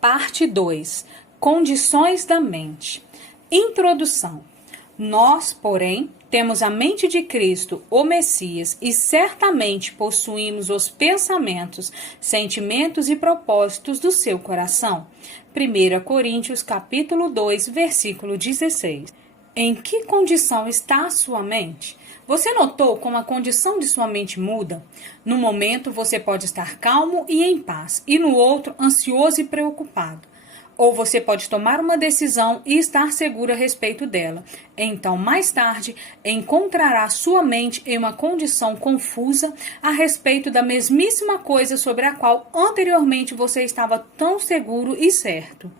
Parte 2. Condições da mente. Introdução. Nós, porém, temos a mente de Cristo, o Messias, e certamente possuímos os pensamentos, sentimentos e propósitos do seu coração. 1 Coríntios, capítulo 2, versículo 16. Em que condição está a sua mente? Você notou como a condição de sua mente muda? No momento você pode estar calmo e em paz, e no outro ansioso e preocupado. Ou você pode tomar uma decisão e estar seguro a respeito dela. Então, mais tarde, encontrará sua mente em uma condição confusa a respeito da mesmíssima coisa sobre a qual anteriormente você estava tão seguro e certo.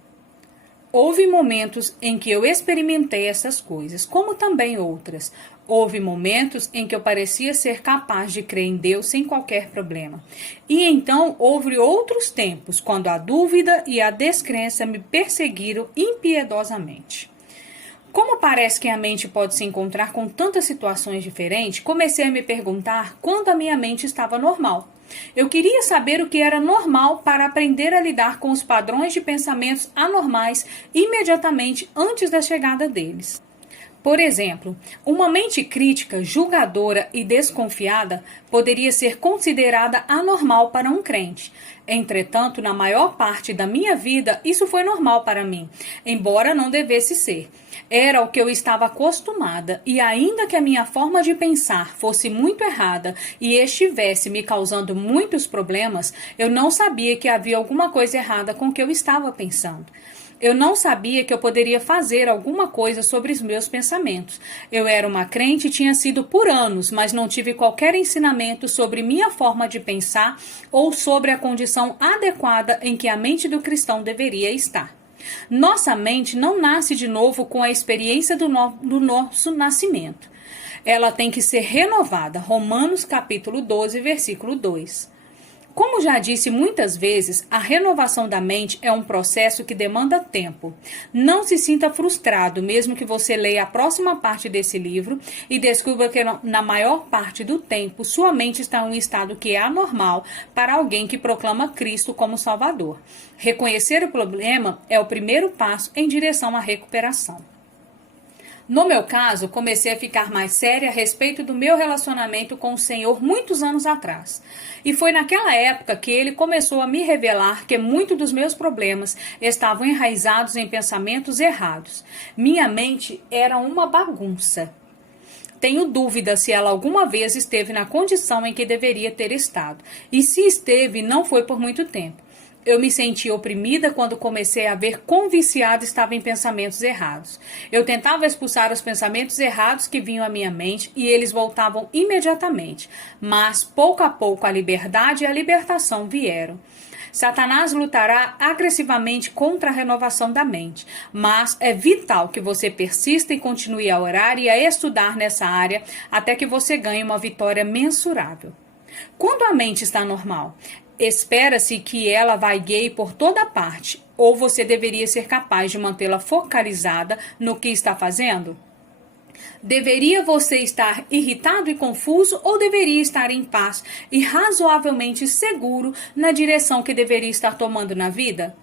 Houve momentos em que eu experimentei essas coisas, como também outras. Houve momentos em que eu parecia ser capaz de crer em Deus sem qualquer problema. E então houve outros tempos, quando a dúvida e a descrença me perseguiram impiedosamente. Como parece que a mente pode se encontrar com tantas situações diferentes, comecei a me perguntar quando a minha mente estava normal. Eu queria saber o que era normal para aprender a lidar com os padrões de pensamentos anormais imediatamente antes da chegada deles. Por exemplo, uma mente crítica, julgadora e desconfiada poderia ser considerada anormal para um crente. Entretanto, na maior parte da minha vida, isso foi normal para mim, embora não devesse ser. Era o que eu estava acostumada, e ainda que a minha forma de pensar fosse muito errada e estivesse me causando muitos problemas, eu não sabia que havia alguma coisa errada com o que eu estava pensando. Eu não sabia que eu poderia fazer alguma coisa sobre os meus pensamentos. Eu era uma crente e tinha sido por anos, mas não tive qualquer ensinamento sobre minha forma de pensar ou sobre a condição adequada em que a mente do cristão deveria estar. Nossa mente não nasce de novo com a experiência do nosso nascimento. Ela tem que ser renovada. Romanos capítulo 12, versículo 2. Como já disse muitas vezes, a renovação da mente é um processo que demanda tempo. Não se sinta frustrado, mesmo que você leia a próxima parte desse livro e descubra que na maior parte do tempo sua mente está em um estado que é anormal para alguém que proclama Cristo como Salvador. Reconhecer o problema é o primeiro passo em direção à recuperação. No meu caso, comecei a ficar mais séria a respeito do meu relacionamento com o Senhor muitos anos atrás. E foi naquela época que ele começou a me revelar que muitos dos meus problemas estavam enraizados em pensamentos errados. Minha mente era uma bagunça. Tenho dúvida se ela alguma vez esteve na condição em que deveria ter estado. E se esteve, não foi por muito tempo. Eu me senti oprimida quando comecei a ver quão viciada estava em pensamentos errados. Eu tentava expulsar os pensamentos errados que vinham à minha mente e eles voltavam imediatamente. Mas, pouco a pouco, a liberdade e a libertação vieram. Satanás lutará agressivamente contra a renovação da mente, mas é vital que você persista e continue a orar e a estudar nessa área até que você ganhe uma vitória mensurável. Quando a mente está normal, espera-se que ela vagueie por toda parte, ou você deveria ser capaz de mantê-la focalizada no que está fazendo? Deveria você estar irritado e confuso ou deveria estar em paz e razoavelmente seguro na direção que deveria estar tomando na vida?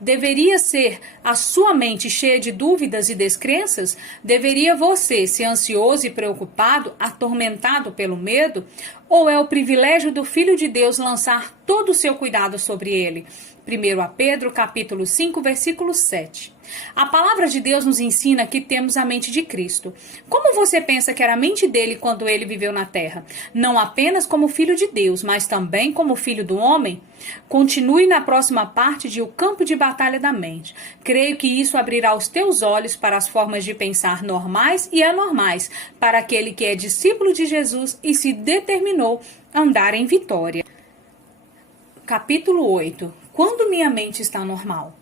Deveria ser a sua mente cheia de dúvidas e descrenças? Deveria você ser ansioso e preocupado, atormentado pelo medo? Ou é o privilégio do Filho de Deus lançar todo o seu cuidado sobre ele? 1 Pedro, capítulo 5, versículo 7. A palavra de Deus nos ensina que temos a mente de Cristo. Como você pensa que era a mente dele quando ele viveu na terra? Não apenas como filho de Deus, mas também como filho do homem? Continue na próxima parte de O Campo de Batalha da Mente. Creio que isso abrirá os teus olhos para as formas de pensar normais e anormais, para aquele que é discípulo de Jesus e se determinou a andar em vitória. Capítulo 8. Quando minha mente está normal?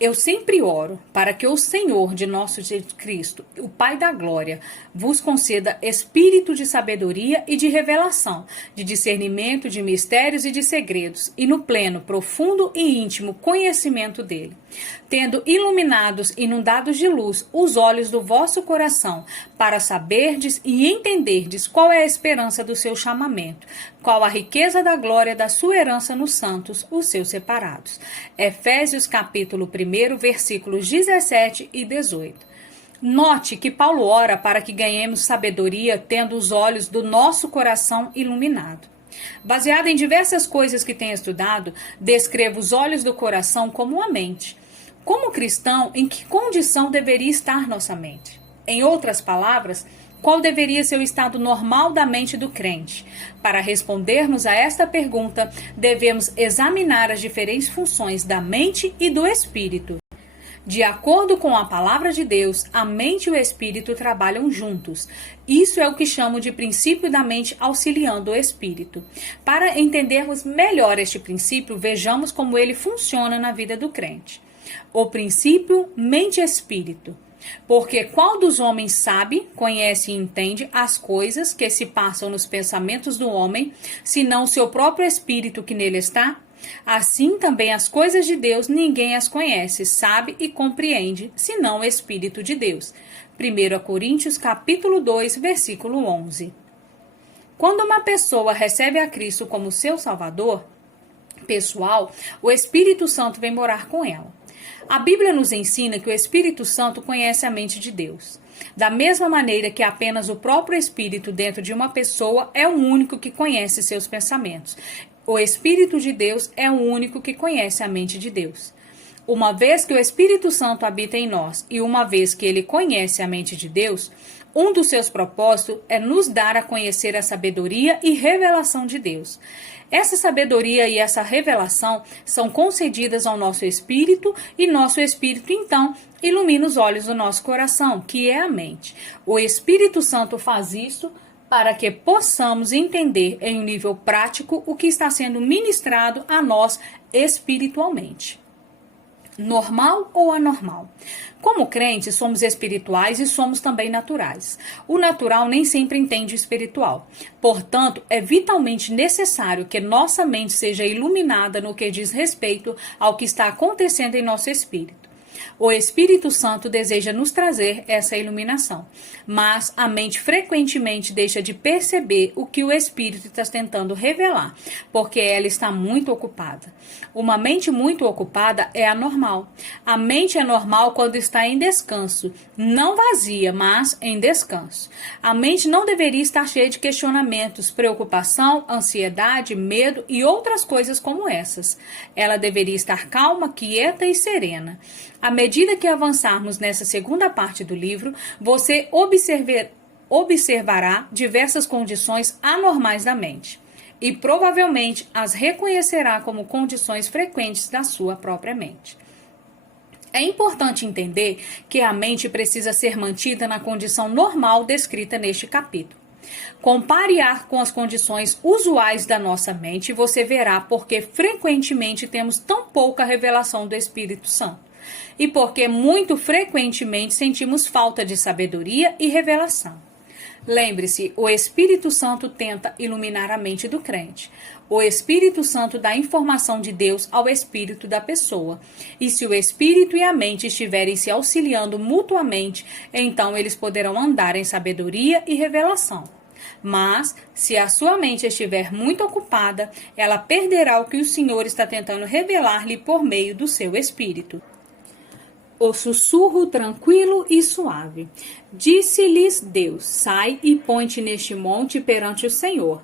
Eu sempre oro para que o Senhor de nosso Jesus Cristo, o Pai da Glória, vos conceda espírito de sabedoria e de revelação, de discernimento de mistérios e de segredos, e no pleno, profundo e íntimo conhecimento dele. Tendo iluminados, inundados de luz, os olhos do vosso coração, para saberdes e entenderdes qual é a esperança do seu chamamento, qual a riqueza da glória da sua herança nos santos, os seus separados. Efésios capítulo 1, versículos 17 e 18. Note que Paulo ora para que ganhemos sabedoria, tendo os olhos do nosso coração iluminado. Baseado em diversas coisas que tenho estudado, descrevo os olhos do coração como a mente. Como cristão, em que condição deveria estar nossa mente? Em outras palavras, qual deveria ser o estado normal da mente do crente? Para respondermos a esta pergunta, devemos examinar as diferentes funções da mente e do espírito. De acordo com a palavra de Deus, a mente e o espírito trabalham juntos. Isso é o que chamo de princípio da mente auxiliando o espírito. Para entendermos melhor este princípio, vejamos como ele funciona na vida do crente. O princípio mente-espírito. Porque qual dos homens sabe, conhece e entende as coisas que se passam nos pensamentos do homem, senão o seu próprio espírito que nele está? Assim também as coisas de Deus ninguém as conhece, sabe e compreende, senão o Espírito de Deus. 1 Coríntios capítulo 2, versículo 11. Quando uma pessoa recebe a Cristo como seu Salvador pessoal, o Espírito Santo vem morar com ela. A Bíblia nos ensina que o Espírito Santo conhece a mente de Deus. Da mesma maneira que apenas o próprio Espírito dentro de uma pessoa é o único que conhece seus pensamentos. O Espírito de Deus é o único que conhece a mente de Deus. Uma vez que o Espírito Santo habita em nós e uma vez que ele conhece a mente de Deus, um dos seus propósitos é nos dar a conhecer a sabedoria e revelação de Deus. Essa sabedoria e essa revelação são concedidas ao nosso espírito e nosso espírito, então, ilumina os olhos do nosso coração, que é a mente. O Espírito Santo faz isso para que possamos entender em um nível prático o que está sendo ministrado a nós espiritualmente. Normal ou anormal? Como crentes, somos espirituais e somos também naturais. O natural nem sempre entende o espiritual. Portanto, é vitalmente necessário que nossa mente seja iluminada no que diz respeito ao que está acontecendo em nosso espírito. O Espírito Santo deseja nos trazer essa iluminação, mas a mente frequentemente deixa de perceber o que o Espírito está tentando revelar, porque ela está muito ocupada. Uma mente muito ocupada é anormal. A mente é normal quando está em descanso, não vazia, mas em descanso. A mente não deveria estar cheia de questionamentos, preocupação, ansiedade, medo e outras coisas como essas. Ela deveria estar calma, quieta e serena. À medida que avançarmos nessa segunda parte do livro, você observará diversas condições anormais da mente e provavelmente as reconhecerá como condições frequentes da sua própria mente. É importante entender que a mente precisa ser mantida na condição normal descrita neste capítulo. Compare-a com as condições usuais da nossa mente e você verá porque frequentemente temos tão pouca revelação do Espírito Santo. E porque muito frequentemente sentimos falta de sabedoria e revelação. Lembre-se, o Espírito Santo tenta iluminar a mente do crente. O Espírito Santo dá informação de Deus ao espírito da pessoa. E se o espírito e a mente estiverem se auxiliando mutuamente, então eles poderão andar em sabedoria e revelação. Mas, se a sua mente estiver muito ocupada, ela perderá o que o Senhor está tentando revelar-lhe por meio do seu espírito. O sussurro tranquilo e suave. Disse-lhes Deus: sai e põe-te neste monte perante o Senhor.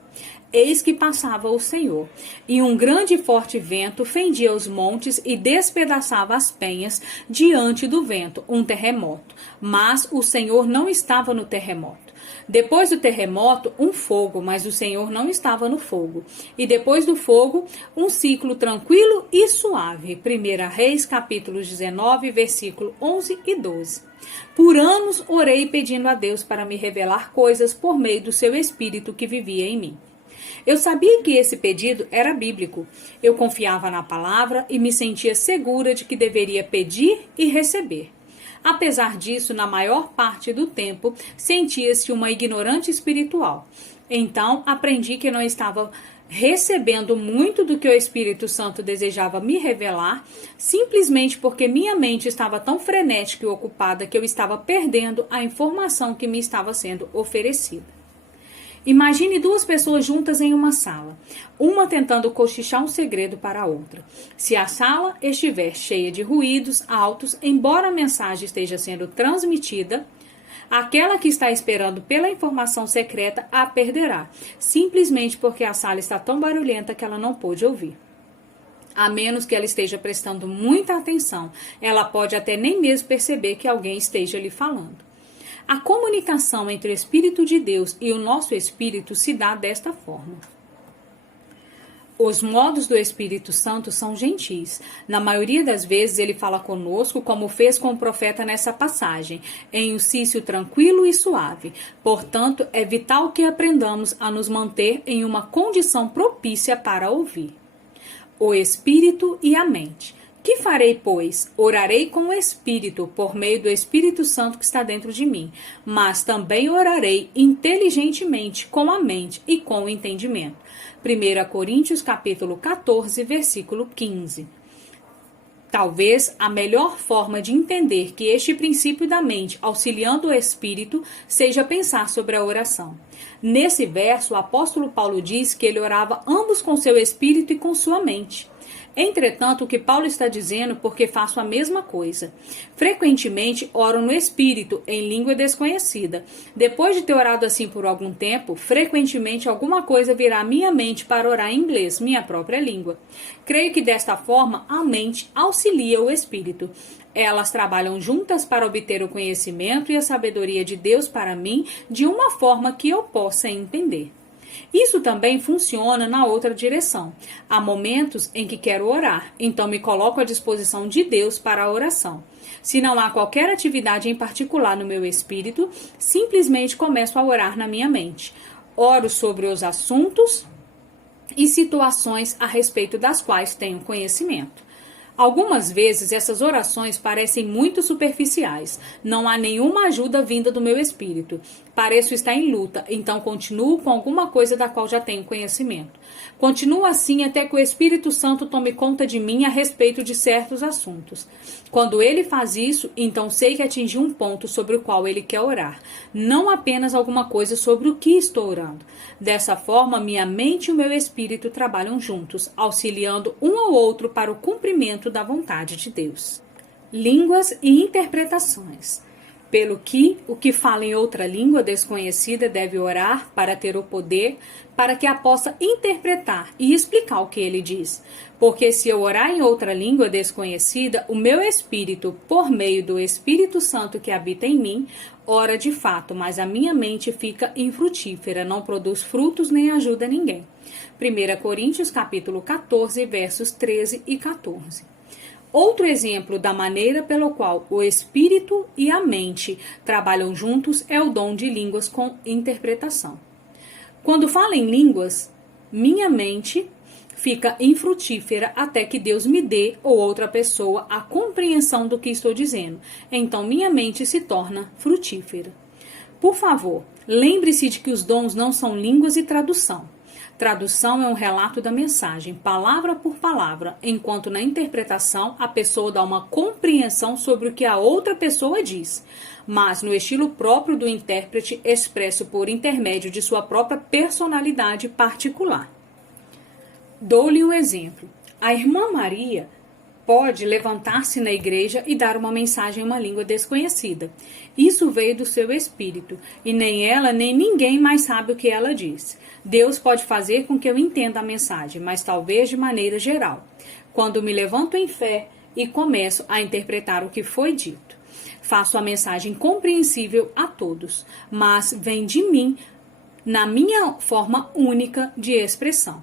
Eis que passava o Senhor, e um grande e forte vento fendia os montes e despedaçava as penhas diante do vento, um terremoto. Mas o Senhor não estava no terremoto. Depois do terremoto, um fogo, mas o Senhor não estava no fogo. E depois do fogo, um ciclo tranquilo e suave. 1 Reis, capítulos 19, versículo 11 e 12. Por anos orei pedindo a Deus para me revelar coisas por meio do seu Espírito que vivia em mim. Eu sabia que esse pedido era bíblico. Eu confiava na palavra e me sentia segura de que deveria pedir e receber. Apesar disso, na maior parte do tempo, sentia-se uma ignorante espiritual. Então, aprendi que não estava recebendo muito do que o Espírito Santo desejava me revelar, simplesmente porque minha mente estava tão frenética e ocupada que eu estava perdendo a informação que me estava sendo oferecida. Imagine duas pessoas juntas em uma sala, uma tentando cochichar um segredo para a outra. Se a sala estiver cheia de ruídos altos, embora a mensagem esteja sendo transmitida, aquela que está esperando pela informação secreta a perderá, simplesmente porque a sala está tão barulhenta que ela não pôde ouvir. A menos que ela esteja prestando muita atenção, ela pode até nem mesmo perceber que alguém esteja lhe falando. A comunicação entre o Espírito de Deus e o nosso espírito se dá desta forma. Os modos do Espírito Santo são gentis. Na maioria das vezes ele fala conosco, como fez com o profeta nessa passagem, em um cício tranquilo e suave. Portanto, é vital que aprendamos a nos manter em uma condição propícia para ouvir. O Espírito e a mente. Que farei, pois? Orarei com o Espírito, por meio do Espírito Santo que está dentro de mim, mas também orarei inteligentemente com a mente e com o entendimento. 1 Coríntios capítulo 14, versículo 15. Talvez a melhor forma de entender que este princípio da mente, auxiliando o Espírito, seja pensar sobre a oração. Nesse verso, o apóstolo Paulo diz que ele orava ambos com seu espírito e com sua mente. Entretanto, o que Paulo está dizendo, porque faço a mesma coisa. Frequentemente oro no espírito, em língua desconhecida. Depois de ter orado assim por algum tempo, frequentemente alguma coisa virá à minha mente para orar em inglês, minha própria língua. Creio que desta forma a mente auxilia o espírito. Elas trabalham juntas para obter o conhecimento e a sabedoria de Deus para mim de uma forma que eu possa entender. Isso também funciona na outra direção. Há momentos em que quero orar, então me coloco à disposição de Deus para a oração. Se não há qualquer atividade em particular no meu espírito, simplesmente começo a orar na minha mente. Oro sobre os assuntos e situações a respeito das quais tenho conhecimento. Algumas vezes essas orações parecem muito superficiais. Não há nenhuma ajuda vinda do meu espírito. Pareço estar em luta, então continuo com alguma coisa da qual já tenho conhecimento. Continuo assim até que o Espírito Santo tome conta de mim a respeito de certos assuntos. Quando ele faz isso, então sei que atingi um ponto sobre o qual ele quer orar, não apenas alguma coisa sobre o que estou orando. Dessa forma, minha mente e o meu espírito trabalham juntos, auxiliando um ao outro para o cumprimento da vontade de Deus. Línguas e interpretações. Pelo que o que fala em outra língua desconhecida deve orar para ter o poder, para que a possa interpretar e explicar o que ele diz. Porque se eu orar em outra língua desconhecida, o meu espírito, por meio do Espírito Santo que habita em mim, ora de fato, mas a minha mente fica infrutífera, não produz frutos nem ajuda ninguém. 1 Coríntios capítulo 14, versos 13 e 14. Outro exemplo da maneira pelo qual o espírito e a mente trabalham juntos é o dom de línguas com interpretação. Quando falo em línguas, minha mente fica infrutífera até que Deus me dê ou outra pessoa a compreensão do que estou dizendo. Então minha mente se torna frutífera. Por favor, lembre-se de que os dons não são línguas e tradução. Tradução é um relato da mensagem, palavra por palavra, enquanto na interpretação a pessoa dá uma compreensão sobre o que a outra pessoa diz, mas no estilo próprio do intérprete, expresso por intermédio de sua própria personalidade particular. Dou-lhe um exemplo. A irmã Maria pode levantar-se na igreja e dar uma mensagem em uma língua desconhecida. Isso veio do seu espírito, e nem ela nem ninguém mais sabe o que ela diz. Deus pode fazer com que eu entenda a mensagem, mas talvez de maneira geral. Quando me levanto em fé e começo a interpretar o que foi dito, faço a mensagem compreensível a todos, mas vem de mim na minha forma única de expressão.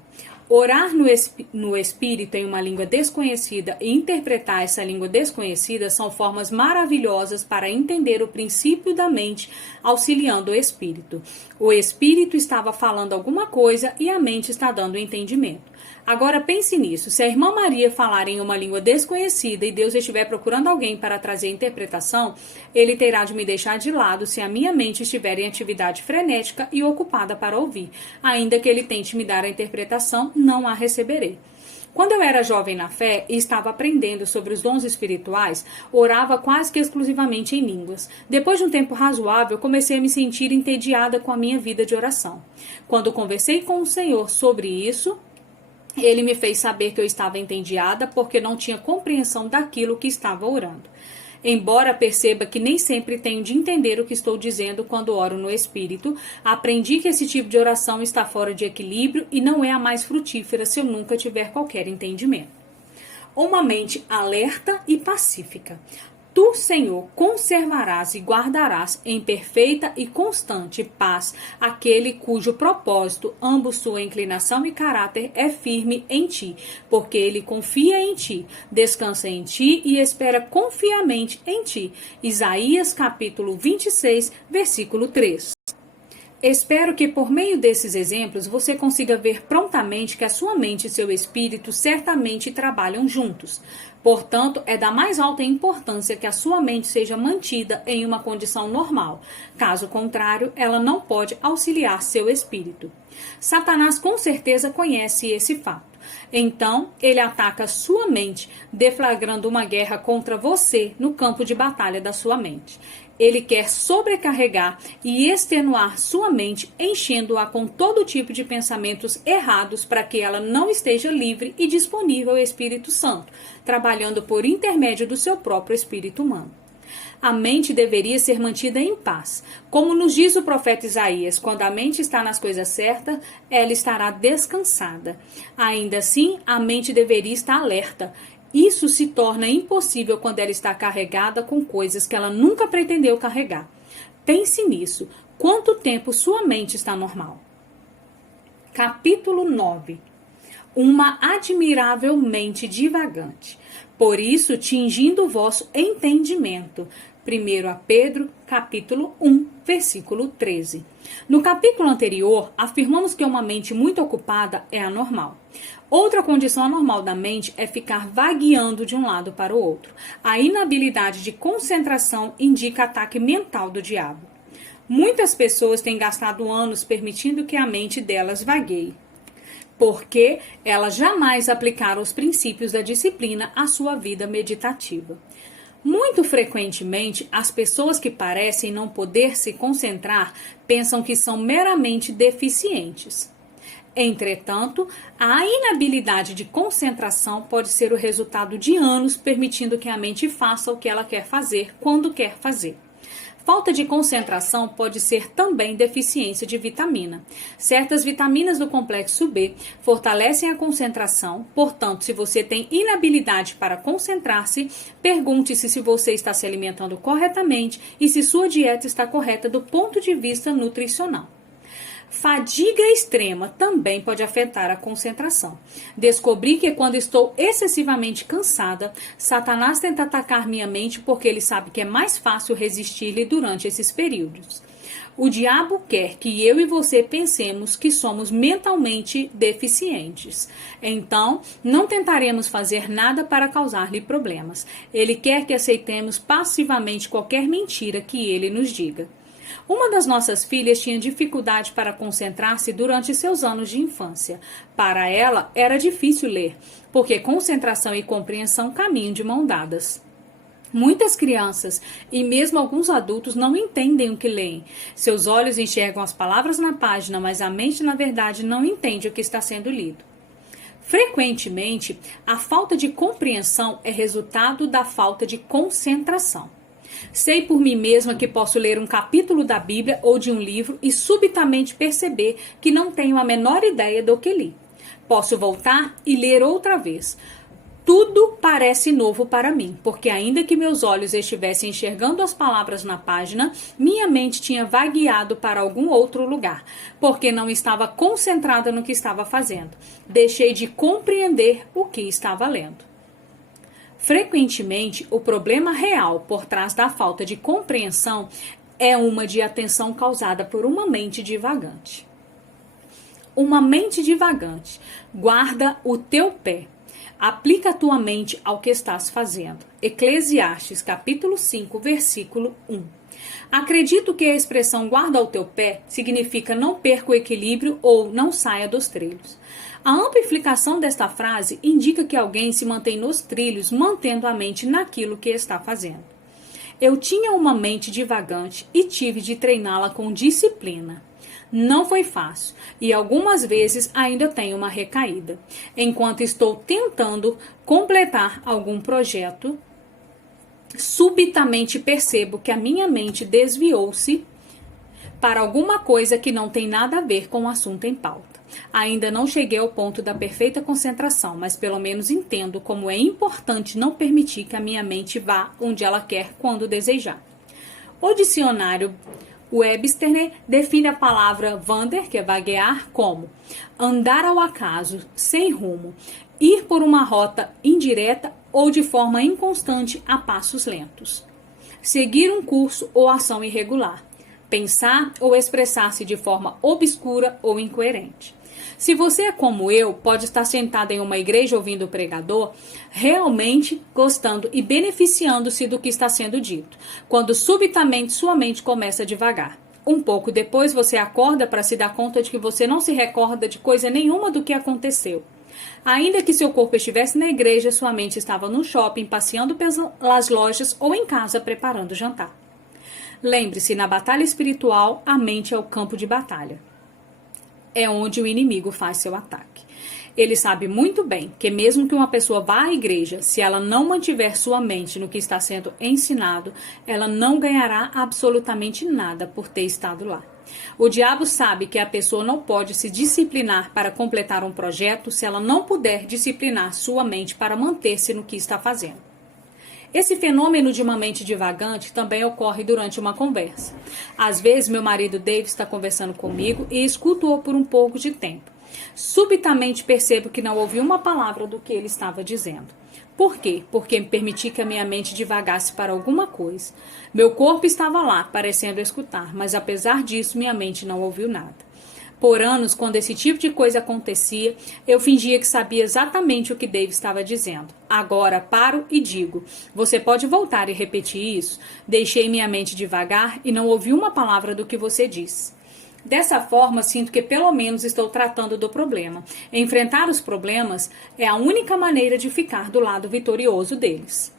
Orar no espírito em uma língua desconhecida e interpretar essa língua desconhecida são formas maravilhosas para entender o princípio da mente, auxiliando o espírito. O espírito estava falando alguma coisa e a mente está dando o entendimento. Agora pense nisso, se a irmã Maria falar em uma língua desconhecida e Deus estiver procurando alguém para trazer a interpretação, ele terá de me deixar de lado se a minha mente estiver em atividade frenética e ocupada para ouvir. Ainda que ele tente me dar a interpretação, não a receberei. Quando eu era jovem na fé e estava aprendendo sobre os dons espirituais, orava quase que exclusivamente em línguas. Depois de um tempo razoável, comecei a me sentir entediada com a minha vida de oração. Quando conversei com o Senhor sobre isso, Ele me fez saber que eu estava entediada porque não tinha compreensão daquilo que estava orando. Embora perceba que nem sempre tenho de entender o que estou dizendo quando oro no Espírito, aprendi que esse tipo de oração está fora de equilíbrio e não é a mais frutífera se eu nunca tiver qualquer entendimento. Uma mente alerta e pacífica. Tu, Senhor, conservarás e guardarás em perfeita e constante paz aquele cujo propósito, ambos sua inclinação e caráter, é firme em ti, porque ele confia em ti, descansa em ti e espera confiamente em ti. Isaías capítulo 26, versículo 3. Espero que por meio desses exemplos você consiga ver prontamente que a sua mente e seu espírito certamente trabalham juntos. Portanto, é da mais alta importância que a sua mente seja mantida em uma condição normal. Caso contrário, ela não pode auxiliar seu espírito. Satanás com certeza conhece esse fato. Então, ele ataca sua mente, deflagrando uma guerra contra você no campo de batalha da sua mente. Ele quer sobrecarregar e extenuar sua mente, enchendo-a com todo tipo de pensamentos errados para que ela não esteja livre e disponível ao Espírito Santo, trabalhando por intermédio do seu próprio espírito humano. A mente deveria ser mantida em paz. Como nos diz o profeta Isaías, quando a mente está nas coisas certas, ela estará descansada. Ainda assim, a mente deveria estar alerta. Isso se torna impossível quando ela está carregada com coisas que ela nunca pretendeu carregar. Pense nisso. Quanto tempo sua mente está normal? Capítulo 9. Uma admirável mente divagante. Por isso, tingindo o vosso entendimento. 1 Pedro, capítulo 1, versículo 13. No capítulo anterior, afirmamos que uma mente muito ocupada é anormal. Outra condição anormal da mente é ficar vagueando de um lado para o outro. A inabilidade de concentração indica ataque mental do diabo. Muitas pessoas têm gastado anos permitindo que a mente delas vagueie, porque elas jamais aplicaram os princípios da disciplina à sua vida meditativa. Muito frequentemente, as pessoas que parecem não poder se concentrar pensam que são meramente deficientes. Entretanto, a inabilidade de concentração pode ser o resultado de anos permitindo que a mente faça o que ela quer fazer, quando quer fazer. Falta de concentração pode ser também deficiência de vitamina. Certas vitaminas do complexo B fortalecem a concentração, portanto, se você tem inabilidade para concentrar-se, pergunte-se se você está se alimentando corretamente e se sua dieta está correta do ponto de vista nutricional. Fadiga extrema também pode afetar a concentração. Descobri que quando estou excessivamente cansada, Satanás tenta atacar minha mente porque ele sabe que é mais fácil resistir-lhe durante esses períodos. O diabo quer que eu e você pensemos que somos mentalmente deficientes. Então, não tentaremos fazer nada para causar-lhe problemas. Ele quer que aceitemos passivamente qualquer mentira que ele nos diga. Uma das nossas filhas tinha dificuldade para concentrar-se durante seus anos de infância. Para ela, era difícil ler, porque concentração e compreensão caminham de mão dadas. Muitas crianças e mesmo alguns adultos não entendem o que leem. Seus olhos enxergam as palavras na página, mas a mente, na verdade, não entende o que está sendo lido. Frequentemente, a falta de compreensão é resultado da falta de concentração. Sei por mim mesma que posso ler um capítulo da Bíblia ou de um livro e subitamente perceber que não tenho a menor ideia do que li. Posso voltar e ler outra vez. Tudo parece novo para mim, porque ainda que meus olhos estivessem enxergando as palavras na página, minha mente tinha vagueado para algum outro lugar, porque não estava concentrada no que estava fazendo. Deixei de compreender o que estava lendo. Frequentemente, o problema real por trás da falta de compreensão é uma de atenção causada por uma mente divagante. Uma mente divagante. Guarda o teu pé. Aplica a tua mente ao que estás fazendo. Eclesiastes, capítulo 5, versículo 1. Acredito que a expressão guarda o teu pé significa não perca o equilíbrio ou não saia dos trilhos. A amplificação desta frase indica que alguém se mantém nos trilhos, mantendo a mente naquilo que está fazendo. Eu tinha uma mente divagante e tive de treiná-la com disciplina. Não foi fácil e algumas vezes ainda tenho uma recaída. Enquanto estou tentando completar algum projeto, subitamente percebo que a minha mente desviou-se para alguma coisa que não tem nada a ver com o assunto em pauta. Ainda não cheguei ao ponto da perfeita concentração, mas pelo menos entendo como é importante não permitir que a minha mente vá onde ela quer quando desejar. O dicionário Webster define a palavra wander, que é vaguear, como andar ao acaso, sem rumo, ir por uma rota indireta ou de forma inconstante a passos lentos, seguir um curso ou ação irregular, pensar ou expressar-se de forma obscura ou incoerente. Se você é como eu, pode estar sentado em uma igreja ouvindo o pregador, realmente gostando e beneficiando-se do que está sendo dito, quando subitamente sua mente começa a divagar. Um pouco depois você acorda para se dar conta de que você não se recorda de coisa nenhuma do que aconteceu. Ainda que seu corpo estivesse na igreja, sua mente estava no shopping, passeando pelas lojas ou em casa preparando o jantar. Lembre-se, na batalha espiritual, a mente é o campo de batalha. É onde o inimigo faz seu ataque. Ele sabe muito bem que mesmo que uma pessoa vá à igreja, se ela não mantiver sua mente no que está sendo ensinado, ela não ganhará absolutamente nada por ter estado lá. O diabo sabe que a pessoa não pode se disciplinar para completar um projeto se ela não puder disciplinar sua mente para manter-se no que está fazendo. Esse fenômeno de uma mente divagante também ocorre durante uma conversa. Às vezes, meu marido Dave está conversando comigo e escuto-o por um pouco de tempo. Subitamente percebo que não ouvi uma palavra do que ele estava dizendo. Por quê? Porque permiti que a minha mente divagasse para alguma coisa. Meu corpo estava lá, parecendo escutar, mas apesar disso, minha mente não ouviu nada. Por anos, quando esse tipo de coisa acontecia, eu fingia que sabia exatamente o que Dave estava dizendo. Agora paro e digo: você pode voltar e repetir isso? Deixei minha mente devagar e não ouvi uma palavra do que você disse. Dessa forma, sinto que pelo menos estou tratando do problema. Enfrentar os problemas é a única maneira de ficar do lado vitorioso deles.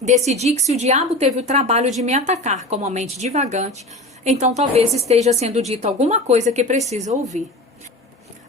Decidi que se o diabo teve o trabalho de me atacar com uma mente divagante, então talvez esteja sendo dita alguma coisa que precisa ouvir.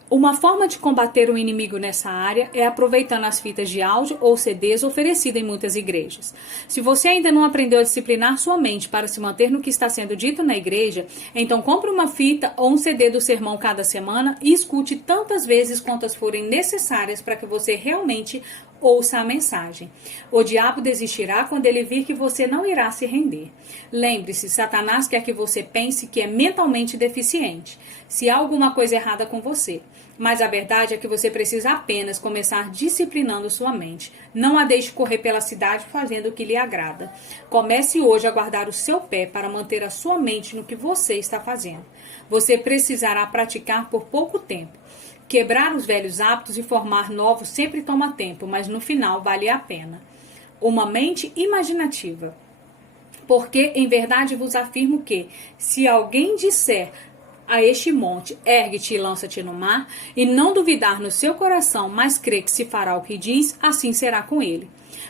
Uma forma de combater o inimigo nessa área é aproveitando as fitas de áudio ou CDs oferecidas em muitas igrejas. Se você ainda não aprendeu a disciplinar sua mente para se manter no que está sendo dito na igreja, então compre uma fita ou um CD do sermão cada semana e escute tantas vezes quantas forem necessárias para que você realmente ouça a mensagem. O diabo desistirá quando ele vir que você não irá se render. Lembre-se, Satanás quer que você pense que é mentalmente deficiente, se há alguma coisa errada com você. Mas a verdade é que você precisa apenas começar disciplinando sua mente. Não a deixe correr pela cidade fazendo o que lhe agrada. Comece hoje a guardar o seu pé para manter a sua mente no que você está fazendo. Você precisará praticar por pouco tempo. Quebrar os velhos hábitos e formar novos sempre toma tempo, mas no final vale a pena. Uma mente imaginativa. Porque, em verdade, vos afirmo que, se alguém disser a este monte, ergue-te e lança-te no mar, e não duvidar no seu coração, mas crê que se fará o que diz, assim será com ele.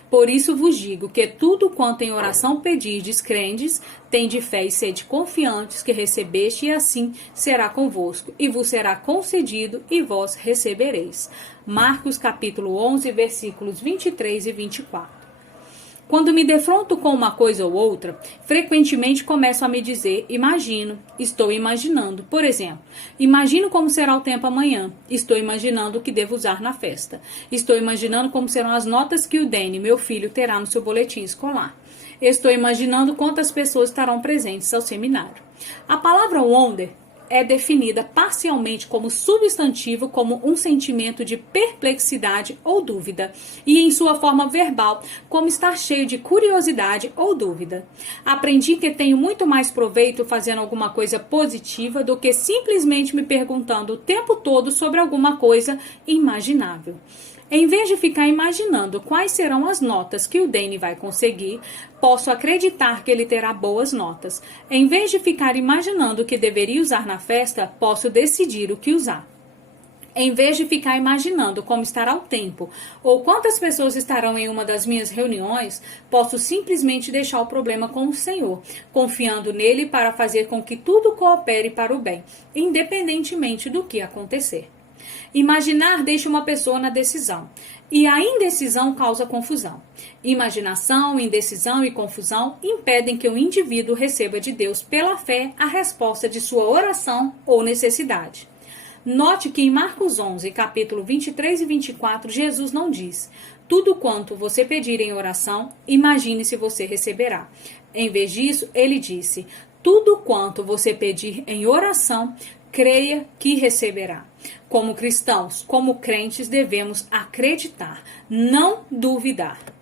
Por isso vos digo que tudo quanto em oração pedirdes, crentes, tende fé e sede confiantes que recebeste, e assim será convosco, e vos será concedido, e vós recebereis. Marcos capítulo 11, versículos 23 e 24. Quando me defronto com uma coisa ou outra, frequentemente começo a me dizer: imagino, estou imaginando. Por exemplo, imagino como será o tempo amanhã. Estou imaginando o que devo usar na festa. Estou imaginando como serão as notas que o Danny, meu filho, terá no seu boletim escolar. Estou imaginando quantas pessoas estarão presentes ao seminário. A palavra wonder é definida parcialmente como substantivo, como um sentimento de perplexidade ou dúvida, e em sua forma verbal, como estar cheio de curiosidade ou dúvida. Aprendi que tenho muito mais proveito fazendo alguma coisa positiva do que simplesmente me perguntando o tempo todo sobre alguma coisa imaginável. Em vez de ficar imaginando quais serão as notas que o Danny vai conseguir, posso acreditar que ele terá boas notas. Em vez de ficar imaginando o que deveria usar na festa, posso decidir o que usar. Em vez de ficar imaginando como estará o tempo ou quantas pessoas estarão em uma das minhas reuniões, posso simplesmente deixar o problema com o Senhor, confiando nele para fazer com que tudo coopere para o bem, independentemente do que acontecer. Imaginar deixa uma pessoa na decisão, e a indecisão causa confusão. Imaginação, indecisão e confusão impedem que o indivíduo receba de Deus pela fé a resposta de sua oração ou necessidade. Note que em Marcos 11, capítulo 23 e 24, Jesus não diz: tudo quanto você pedir em oração, imagine se você receberá. Em vez disso, ele disse: tudo quanto você pedir em oração, creia que receberá. Como cristãos, como crentes, devemos acreditar, não duvidar.